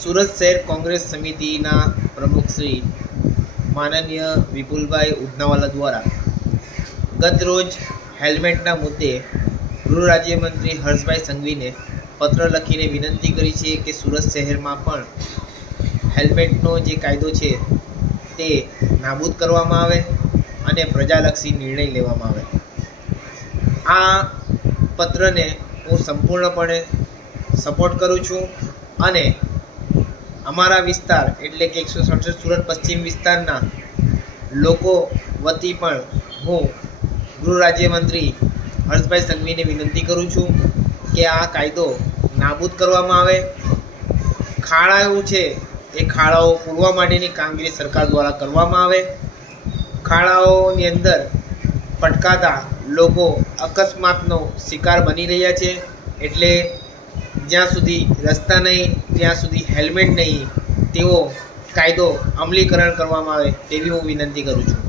સુરત શહેર કોંગ્રેસ સમિતિના પ્રમુખ શ્રી માનનીય વિપુલભાઈ ઉધનાવાલા દ્વારા ગત રોજ હેલ્મેટના મુદ્દે ગૃહ રાજ્યમંત્રી હર્ષભાઈ સંઘવીને પત્ર લખીને વિનંતી કરી છે કે સુરત શહેરમાં પણ હેલ્મેટનો જે કાયદો છે તે નાબૂદ કરવામાં આવે અને પ્રજાલક્ષી નિર્ણય લેવામાં આવે। આ પત્રને હું સંપૂર્ણપણે સપોર્ટ કરું છું અને અમારા વિસ્તાર એટલે કે 167 સુરત પશ્ચિમ વિસ્તારના લોકો વતી પણ હું ગૃહ રાજ્યમંત્રી હર્ષભાઈ સંઘવીને વિનંતી કરું છું કે આ કાયદો નાબૂદ કરવામાં આવે। ખાડાઓ છે એ ખાડાઓ પૂરવા માટેની કામગીરી સરકાર દ્વારા કરવામાં આવે। ખાડાઓની અંદર પટકાતા લોકો અકસ્માતનો શિકાર બની રહ્યા છે, એટલે જ્યાં સુધી રસ્તા નહીં ત્યાં સુધી હેલ્મેટ નહીં તેવો કાયદો અમલીકરણ કરવામાં આવે તેવી હું વિનંતી કરું છું।